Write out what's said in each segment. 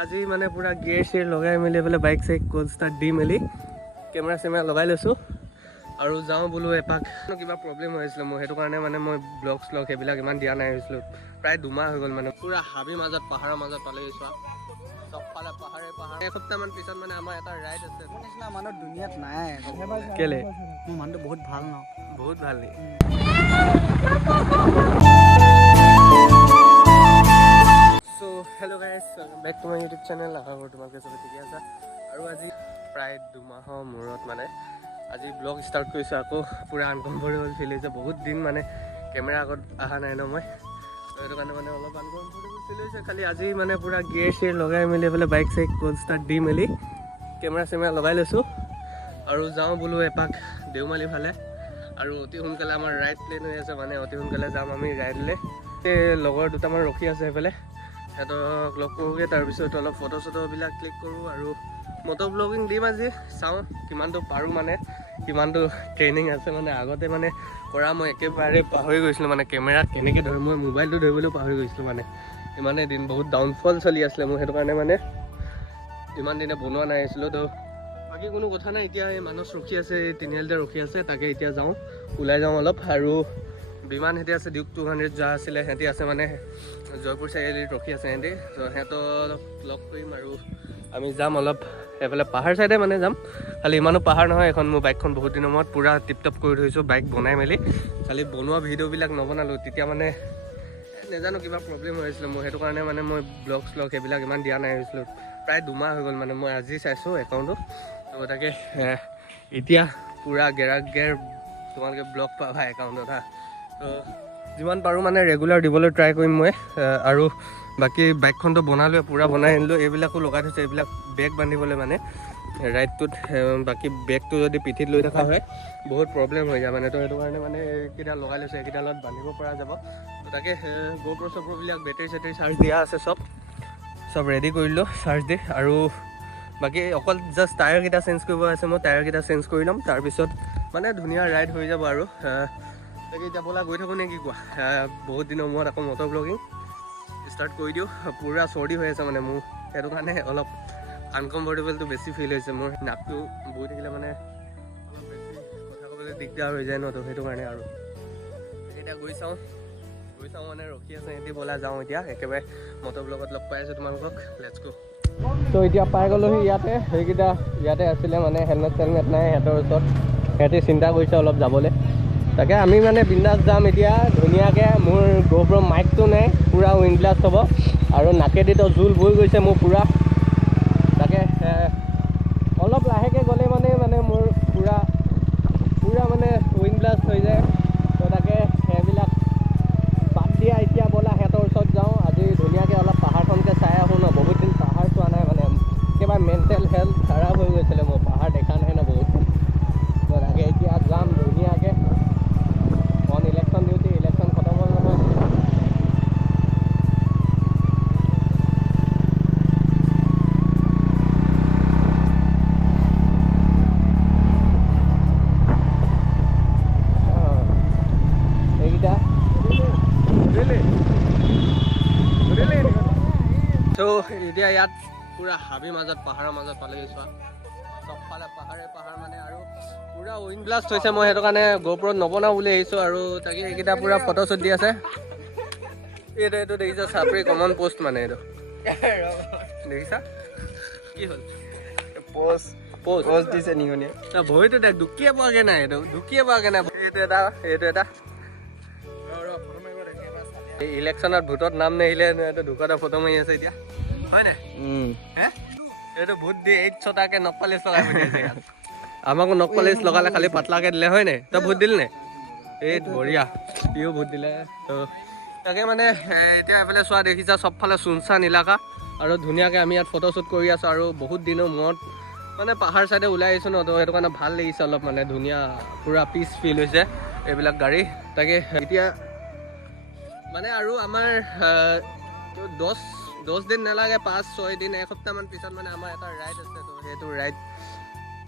আজি মানে পুৰা গিয়াৰ চিয়াৰ লগাই মেলি পেলাই বাইক চাইক কোল্ড ষ্টাৰ্ট দি মেলি কেমেৰা চেমেৰা লগাই লৈছোঁ আৰু যাওঁ বোলো এপাক। কিবা প্ৰব্লেম হৈ আছিলে মোৰ, সেইটো কাৰণে মানে মই ব্লগ শ্লগ সেইবিলাক ইমান দিয়া নাই হৈছিলোঁ। প্ৰায় 2 মাহ হৈ গ'ল মানে পুৰা হাবিৰ মাজত পাহাৰৰ মাজত পালেগৈ চোৱা, চবফালে পাহাৰে পাহাৰ। এসপ্তাহমান পিছত মানে আমাৰ এটা ৰাইড আছে। নিচিনা মানুহ দুনিয়াত নাই। কেলে মোৰ মানুহটো বহুত ভাল ন, বহুত ভাল নেকি? So' hello' guys, back to my YouTube channel. আশা কৰোঁ তোমালোকে চবে ঠিকে আছা। আৰু আজি প্ৰায় 2 মাহৰ মূৰত মানে আজি ব্লগ ষ্টাৰ্ট কৰিছোঁ। আকৌ পূৰা আনকমফৰ্টেবল ফিল হৈছে। বহুত দিন মানে কেমেৰা আগত অহা নাই ন মই, সেইটো কাৰণে মানে অলপ আনকমফৰ্টেবল ফিল হৈছে। খালি আজি মানে পূৰা গিয়াৰ চিয়াৰ লগাই মেলি পেলাই বাইক চাইক কোল্ড ষ্টাৰ্ট দি মেলি কেমেৰা চেমেৰা লগাই লৈছোঁ আৰু যাওঁ বোলো এপাক দেওমালি ফালে। আৰু অতি সোনকালে আমাৰ ৰাইড প্লেন হৈ আছে, মানে অতি সোনকালে যাম আমি ৰাইডলৈ। এই লগৰ দুটামান ৰখি আছে সেইফালে, সিহঁতক লগ কৰোঁগৈ। তাৰপিছত অলপ ফটো চটোবিলাক ক্লিক কৰোঁ আৰু মটৰ ব্লগিং দিম আজি। চাওঁ কিমানটো পাৰোঁ, মানে কিমানটো ট্ৰেইনিং আছে। মানে আগতে মানে কৰা মই একেবাৰে পাহৰি গৈছিলোঁ, মানে কেমেৰাত কেনেকৈ ধৰোঁ। মই মোবাইলটো ধৰিবলৈও পাহৰি গৈছিলোঁ, মানে ইমানেই দিন বহুত ডাউনফল চলি আছিলে মোৰ, সেইটো কাৰণে মানে ইমান দিনে বনোৱা নাই আছিলোঁ। তো বাকী কোনো কথা নাই। এতিয়া এই মানুহ ৰখি আছে, এই তিনিআলিতে ৰখি আছে, তাকে এতিয়া যাওঁ, ওলাই যাওঁ অলপ। আৰু বিমান সিহঁতি আছে, ডিউক 200 যোৱা আছিলে, সিহঁতি আছে মানে জয়পুৰ চাৰিআলিত ৰখি আছে সিহঁতি। ত' সিহঁতক লগ কৰিম আৰু আমি যাম অলপ এইফালে পাহাৰ চাইডে মানে যাম। খালি ইমানো পাহাৰ নহয়, এখন মোৰ বাইকখন বহুত দিনৰ মূৰত পূৰা টিপটপ কৰি থৈছোঁ বাইক বনাই মেলি। খালি বনোৱা ভিডিঅ'বিলাক নবনালোঁ, তেতিয়া মানে নাজানো কিবা প্ৰব্লেম হৈ আছিলে মোৰ, সেইটো কাৰণে মানে মই ব্লগ শ্লগ সেইবিলাক ইমান দিয়া নাই হৈছিলোঁ। প্ৰায় 2 মাহ হৈ গ'ল মানে মই আজি চাইছোঁ একাউণ্টটো। ত' তাকে এতিয়া পূৰা গেৰ তোমালোকে ব্লগ পাবা একাউণ্টত হা। ত' যিমান পাৰোঁ মানে ৰেগুলাৰ দিবলৈ ট্ৰাই কৰিম মই। আৰু বাকী বাইকখনটো বনালোৱে, পূৰা বনাই আনিলোঁ। এইবিলাকো লগাই থৈছে, এইবিলাক বেগ বান্ধিবলৈ মানে ৰাইডটোত। বাকী বেগটো যদি পিঠিত লৈ থকা হয় বহুত প্ৰব্লেম হৈ যায় মানে। তো সেইটো কাৰণে মানে এইকেইটা লগাই লৈছোঁ, এইকেইডালত বান্ধিব পৰা যাব। তো তাকে গোপ্ৰ চপ্ৰবিলাক বেটেৰী চেটেৰী চাৰ্জ দিয়া আছে, চব ৰেডি কৰিলোঁ চাৰ্জ দি। আৰু বাকী অকল জাষ্ট টায়াৰকেইটা চেঞ্জ কৰিব আছে, মই টায়াৰকেইটা চেঞ্জ কৰি ল'ম, তাৰপিছত মানে ধুনীয়া ৰাইড হৈ যাব। আৰু তাকে এতিয়া ব'লা গৈ থাকোঁ নে কি কোৱা? বহুত দিনৰ মূৰত আকৌ মটৰ ব্লগিং ষ্টাৰ্ট কৰি দিওঁ। পূৰা চৰ্দি হৈ আছে মানে মোৰ, সেইটো কাৰণে অলপ আনকমফৰ্টেবলটো বেছি ফিল হৈছে মোৰ। নাকটো বৈ থাকিলে মানে অলপ বেছি কথা ক'বলৈ দিগদাৰ হৈ যায় ন, তো সেইটো কাৰণে। আৰু এতিয়া গৈ চাওঁ মানে ৰখি আছে সিহঁতি। ব'লা যাওঁ এতিয়া, একেবাৰে মটৰ ব্লগত লগ পাই আছোঁ তোমালোকক। লেটছ গো। তো এতিয়া পাই গ'লোহি ইয়াতে। সেইকেইটা ইয়াতে আছিলে, মানে হেলমেট চেলমেট নাই সিহঁতৰ ওচৰত, সিহঁতি চিন্তা কৰিছে অলপ যাবলৈ। তাকে আমি মানে বিন্দাছ যাম এতিয়া ধুনীয়াকৈ। মোৰ গোপ্ৰ মাইকটো নাই, পূৰা উইণ্ড ব্লাষ্ট হ'ব আৰু নাকেদিতো জোল বৈ গৈছে মোৰ পূৰা। তাকে অলপ লাহেকৈ গ'লে মানে মোৰ পূৰা মানে উইণ্ড ব্লাষ্ট হৈ যায়। তো তাকে সেইবিলাক বাদ দিয়া, এতিয়া ব'লা সিহঁতৰ ওচৰত যাওঁ। আজি ধুনীয়াকৈ অলপ পাহাৰখনকৈ চাই আহোঁ ন, বহুত দিন পাহাৰ চোৱা নাই মানে। একেবাৰে মেণ্টেল হেল্থ খাৰাপ হৈ গৈছিলে মোৰ, পাহাৰ দেখা নাই ন বহুত দিন। তো তাকে এতিয়া যাম ধুনীয়াকৈ। অন ইলেকশ্যন ডিউটি, ইলেকশ্যন খতম হ'ল নহয়। ত' এতিয়া ইয়াত পূৰা হাবিৰ মাজত পাহাৰৰ মাজত পালেগৈ চোৱা, চবফালে পাহাৰে পাহাৰ মানে। আৰু পূৰা উইণ্ড ব্লাষ্ট হৈছে, মই সেইটো কাৰণে গোপ্ৰত নবনাওঁ বুলি আহিছোঁ। আৰু তাকে এইকেইটা পূৰা ফটো শ্বুট দি আছে। এইটো দেখিছা চাপৰি কমন পষ্ট মানে, এইটো দেখিছা কি হ'ল? পোষ্ট দিছে নিগনিয়ে। ভৰিটো দেখ ঢুকিয়ে পোৱাগৈ নাই, এইটো ঢুকিয়ে পোৱাগৈ নাই। এইটো এটা ইলেকশ্যনত ভোটত নাম নাহিলে এইটো ঢুকতে ফটো মাৰি আছে এতিয়া, হয় নাই? এইটো ভোট দি 8 ছটাকে নখ পালিচ লগাই পঠিয়াইছে ইয়াত। আমাকো নখ পালিচ লগালে খালি পাতলাকে দিলে, হয় নাই? তই ভোট দিলি নে? এই বঢ়িয়া, সিও ভোট দিলে। তো তাকে মানে এতিয়া এইফালে চোৱা, দেখিছা চবফালে চুনচান এলেকা আৰু ধুনীয়াকৈ আমি ইয়াত ফটো শ্বুট কৰি আছোঁ। আৰু বহুত দিনৰ মূৰত মানে পাহাৰ চাইডে ওলাই আহিছোঁ ন, তো সেইটো কাৰণে ভাল লাগিছে অলপ, মানে ধুনীয়া পূৰা পিচ ফিল হৈছে এইবিলাক গাড়ী। তাকে এতিয়া মানে আৰু আমাৰ 10 দিন নালাগে, 5-6 দিন, এসপ্তাহমান পিছত মানে আমাৰ এটা ৰাইড আছে। তো সেইটো ৰাইড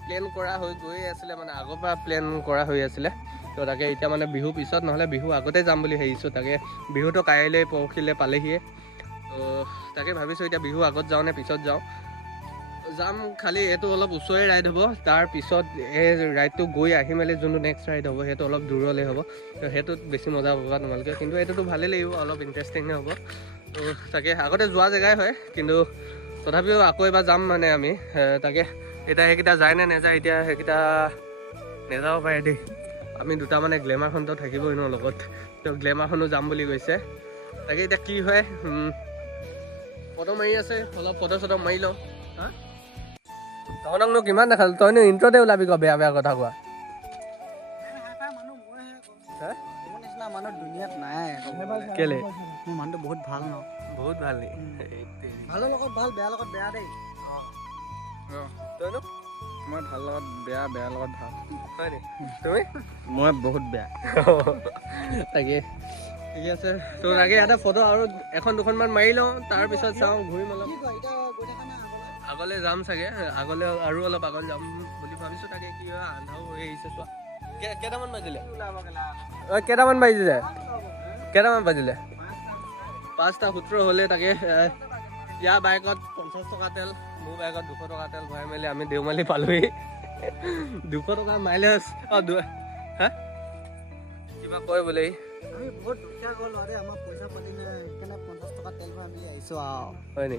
প্লেন কৰা হৈ গৈয়ে আছিলে, মানে আগৰ পৰা প্লেন কৰা হৈ আছিলে। তো তাকে এতিয়া মানে বিহু পিছত নহ'লে বিহু আগতে যাম বুলি ভাবিছোঁ। তাকে বিহুটো কাইলৈ পৰহিলৈ পালেহিয়ে। তো তাকে ভাবিছোঁ এতিয়া বিহু আগত যাওঁ নে পিছত যাওঁ। যাম, খালি এইটো অলপ ওচৰে ৰাইড হ'ব, তাৰপিছত এই ৰাইডটো গৈ আহি মেলি যোনটো নেক্সট ৰাইড হ'ব সেইটো অলপ দূৰলৈ হ'ব। তো সেইটোত বেছি মজা পাবা তোমালোকে, কিন্তু এইটোতো ভালেই লাগিব, অলপ ইণ্টাৰেষ্টিঙে হ'ব। তো তাকে আগতে যোৱা জেগাই হয়, কিন্তু তথাপিও আকৌ এবাৰ যাম মানে আমি। তাকে এতিয়া সেইকেইটা যায় নে নাযায়, এতিয়া সেইকেইটা নাযাব পাৰে দেই। আমি দুটা মানে গ্লেমাৰখনতো থাকিবই ন লগত, তো গ্লেমাৰখনো যাম বুলি কৈছে। তাকে এতিয়া কি হয়, ফটো মাৰি আছে, অলপ ফটো চটো মাৰি লওঁ। হা, তহঁতকনো কিমান দেখালোঁ, তইনো ইণ্ট্ৰতে ওলাবি ক বেয়া বেয়া কথা কোৱা। মোৰ নিচিনা মানুহ দুনিয়াত নাই। কেলে মোৰ মানুহটো বহুত ভাল ন। বহুত ভাল নি? ভালৰ লগত ভাল, বেয়া লগত বেয়া দেই। তইনো? মই ভাল লগত বেয়া, বেয়া লগত ভাল। হয় নি? তুমি? মই বহুত বেয়া। তাকে ঠিকে আছে। তো তাকে ইয়াতে ফটো আৰু এখন দুখনমান মাৰি লওঁ, তাৰপিছত চাওঁ ঘূৰিম অলপ। আগলৈ যাম চাগে, আগলৈ আৰু অলপ আগলৈ যাম বুলি ভাবিছোঁ। তাকে কি হয়, আন্ধাৰো হৈ আহিছে চোৱা। কেইটামান বাজিলে? কেইটামান বাজিলে? কেইটামান বাজিলে? 5:17 হ'লে। তাকে ইয়াৰ বাইকত 50 টকা তেল, মোৰ বাইকত 200 টকা তেল ভৰাই মেলি আমি দেওমালি পালোহি। 200 টকা মাইলেজ। হা, কিবা কয় বোলে। আমি বহুত দুখীয়া গ'ল আৰু আমাৰ পইচা পাতি নাই, সেইকাৰণে 50 টকা তেল ভৰাই আমি আহিছোঁ আৰু। হয় নি?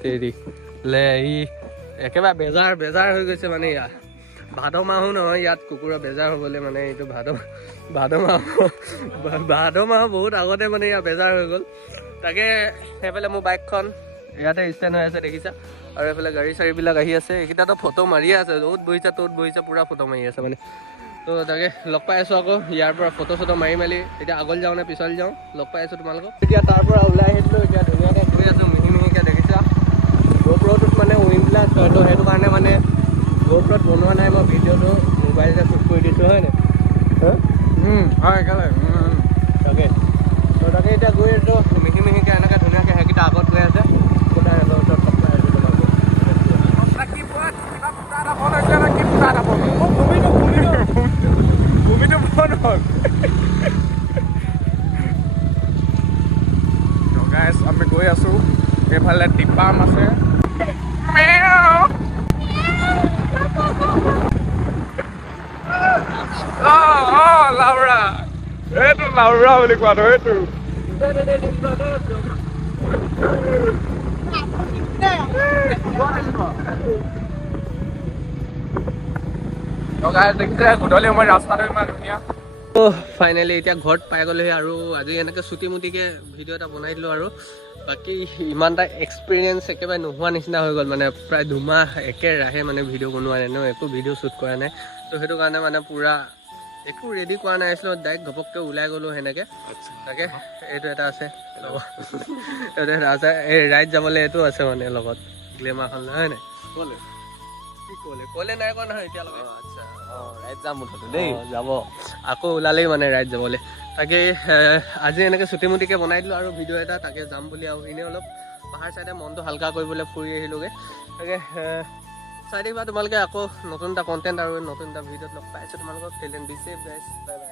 তেৰি লে ই একেবাৰে বেজাৰ হৈ গৈছে মানে ইয়াত। ভাদ মাহো নহয় ইয়াত কুকুৰৰ বেজাৰ হ'বলৈ, মানে এইটো ভাদ মাহ বহুত আগতে মানে ইয়াত বেজাৰ হৈ গ'ল। তাকে সেইফালে মোৰ বাইকখন ইয়াতে ষ্টেণ্ড হৈ আছে দেখিছা, আৰু এইফালে গাড়ী চাড়ীবিলাক আহি আছে। এইকেইটাতো ফটো মাৰিয়ে আছে, য'ত বহিছে পূৰা ফটো মাৰি আছে মানে। তো তাকে লগ পাই আছোঁ আকৌ ইয়াৰ পৰা ফটো চটো মাৰি মেলি এতিয়া আগলৈ যাওঁ নে পিছলৈ যাওঁ, লগ পাই আছোঁ তোমালোকক। এতিয়া তাৰ পৰা ওলাই আহিছিলোঁ, এতিয়া ধুনীয়াকৈ গৈ আছোঁ মিহিকৈ দেখিছা। GoProটোত মানে উইংবিলাক, তো সেইটো কাৰণে মানে GoProত বনোৱা নাই, মই ভিডিঅ'টো মোবাইলতে শ্বুট কৰি দিছোঁ, হয় নাই? হয় একেবাৰে। তাকে তো তাকে এতিয়া গৈ আছোঁ মিহিকৈ এনেকৈ ধুনীয়াকৈ, সেইকেইটা আগত গৈ আছে। গোটাই সিহঁতৰ ওচৰত লগ পাই আছোঁ তোমালোকক। আমি গৈ আছোঁ, এইফালে টিপাম আছে। লাউৰা, এইটো লাউৰা বুলি কোৱাটো এইটো। দেখিছে গধূলি সময়ত ৰাস্তাটো ইমান ধুনীয়া। ফাইনেলি এতিয়া ঘৰত পাই গ'লোহি, আৰু আজি এনেকৈ চুটি মুটিকৈ ভিডিঅ' এটা বনাই দিলোঁ। আৰু বাকী ইমান এটা এক্সপিৰিয়েঞ্চ একেবাৰে নোহোৱা নিচিনা হৈ গ'ল, মানে প্ৰায় 2 মাহ একেৰাহে মানে ভিডিঅ' বনোৱা নাই ন, একো ভিডিঅ' শ্বুট কৰা নাই। তো সেইটো কাৰণে মানে পূৰা একো ৰেডি কৰা নাই আছিলোঁ, ডাইৰেক্ট ঘপককৈ ওলাই গ'লোঁ সেনেকৈ। তাকে এইটো এটা আছে এইটো এটা আছে, এই ৰাইড যাবলৈ এইটো আছে মানে লগত গ্লেমাৰখন লৈ, হয় নাই? ক'লে নাই কোৱা নহয় এতিয়ালৈকে। আচ্ছা, ৰাইড যাম মুঠতে দেই। যাব আকৌ ওলালেই মানে ৰাইড যাবলৈ। তাকে আজি এনেকৈ চুটি মুটিকৈ বনাই দিলোঁ আৰু ভিডিঅ' এটা, তাকে যাম বুলি। আৰু এনেই অলপ পাহাৰ চাইডে মনটো হালকা কৰিবলৈ ফুৰি আহিলোঁগৈ। তাকে চাই থাকিবা তোমালোকে, আকৌ নতুন এটা কণ্টেণ্ট আৰু নতুন এটা ভিডিঅ'ত লগ পাইছোঁ তোমালোকক। Bye bye.